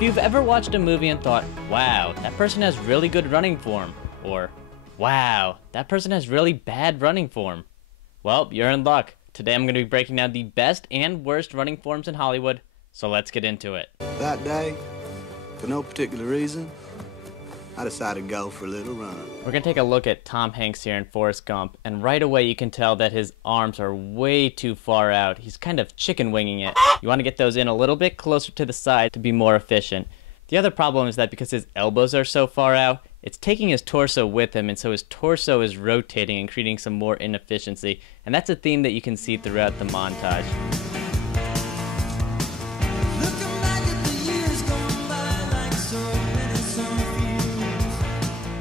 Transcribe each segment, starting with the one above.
If you've ever watched a movie and thought, wow, that person has really good running form, or wow, that person has really bad running form, well, you're in luck. Today I'm going to be breaking down the best and worst running forms in Hollywood, so let's get into it. That day, for no particular reason, I decided to go for a little run. We're going to take a look at Tom Hanks here in Forrest Gump, and right away you can tell that his arms are way too far out. He's kind of chicken winging it. You want to get those in a little bit closer to the side to be more efficient. The other problem is that because his elbows are so far out, it's taking his torso with him, and so his torso is rotating and creating some more inefficiency. And that's a theme that you can see throughout the montage.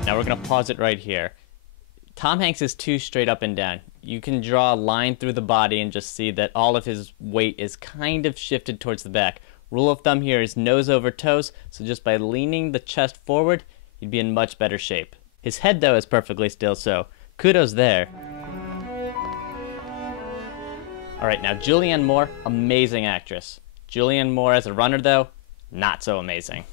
Now we're going to pause it right here. Tom Hanks is too straight up and down. You can draw a line through the body and just see that all of his weight is kind of shifted towards the back. Rule of thumb here is nose over toes, so just by leaning the chest forward, you'd be in much better shape. His head, though, is perfectly still, so kudos there. Alright, now Julianne Moore, amazing actress. Julianne Moore as a runner, though, not so amazing.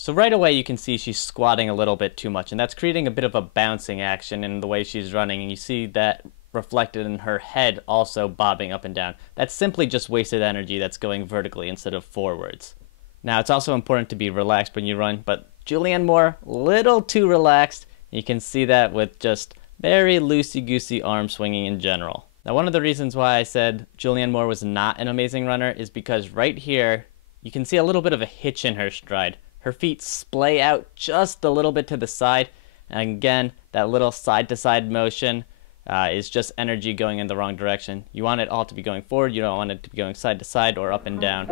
So right away you can see she's squatting a little bit too much, and that's creating a bit of a bouncing action in the way she's running, and you see that reflected in her head also bobbing up and down. That's simply just wasted energy that's going vertically instead of forwards. Now it's also important to be relaxed when you run, but Julianne Moore, little too relaxed. You can see that with just very loosey-goosey arm swinging in general. Now one of the reasons why I said Julianne Moore was not an amazing runner is because right here you can see a little bit of a hitch in her stride. Her feet splay out just a little bit to the side, and again, that little side-to-side motion is just energy going in the wrong direction. You want it all to be going forward, you don't want it to be going side to side or up and down.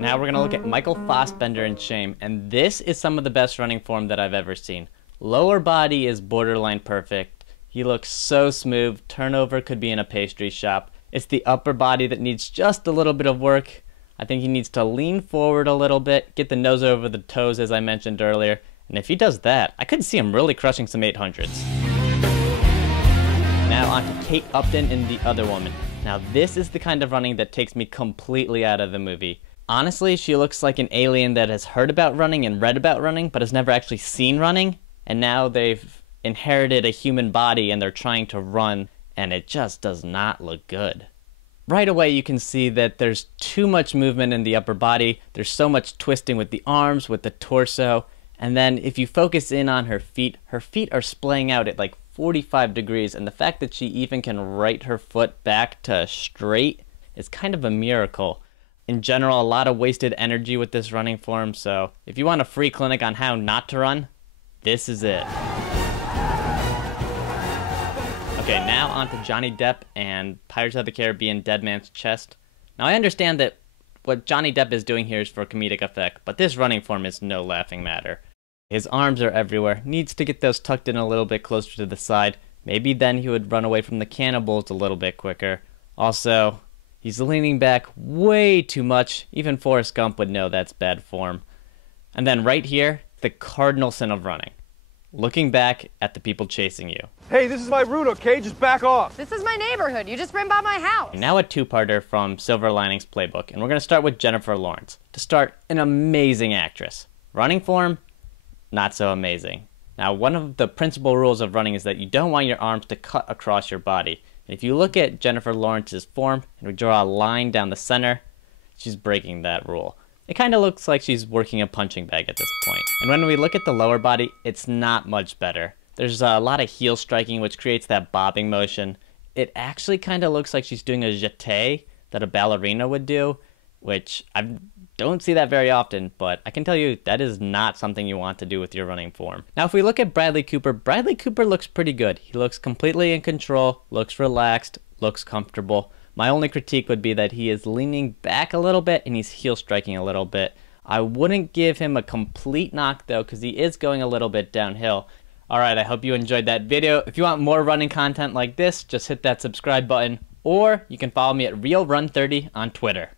Now we're going to look at Michael Fassbender in Shame, and this is some of the best running form that I've ever seen. Lower body is borderline perfect. He looks so smooth, turnover could be in a pastry shop. It's the upper body that needs just a little bit of work. I think he needs to lean forward a little bit, get the nose over the toes as I mentioned earlier, and if he does that, I could see him really crushing some 800s. Now on to Kate Upton and The Other Woman. Now this is the kind of running that takes me completely out of the movie. Honestly, she looks like an alien that has heard about running and read about running, but has never actually seen running, and now they've inherited a human body and they're trying to run, and it just does not look good. Right away you can see that there's too much movement in the upper body, there's so much twisting with the arms, with the torso, and then if you focus in on her feet are splaying out at like 45 degrees, and the fact that she even can right her foot back to straight is kind of a miracle. In general, a lot of wasted energy with this running form, so if you want a free clinic on how not to run, this is it. Okay, now on to Johnny Depp and Pirates of the Caribbean Dead Man's Chest. Now I understand that what Johnny Depp is doing here is for comedic effect, but this running form is no laughing matter. His arms are everywhere, needs to get those tucked in a little bit closer to the side. Maybe then he would run away from the cannibals a little bit quicker. Also, he's leaning back way too much. Even Forrest Gump would know that's bad form. And then right here, the cardinal sin of running. Looking back at the people chasing you. Hey, this is my route, okay? Just back off. This is my neighborhood. You just ran by my house. And now a two-parter from Silver Linings Playbook, and we're going to start with Jennifer Lawrence. To start, an amazing actress. Running form, not so amazing. Now, one of the principal rules of running is that you don't want your arms to cut across your body. And if you look at Jennifer Lawrence's form, and we draw a line down the center, she's breaking that rule. It kind of looks like she's working a punching bag at this point. And when we look at the lower body, it's not much better. There's a lot of heel striking, which creates that bobbing motion. It actually kind of looks like she's doing a jeté that a ballerina would do, which I don't see that very often, but I can tell you that is not something you want to do with your running form. Now, if we look at Bradley Cooper looks pretty good. He looks completely in control, looks relaxed, looks comfortable. My only critique would be that he is leaning back a little bit and he's heel striking a little bit. I wouldn't give him a complete knock though, because he is going a little bit downhill. Alright, I hope you enjoyed that video. If you want more running content like this, just hit that subscribe button, or you can follow me at RealRun30 on Twitter.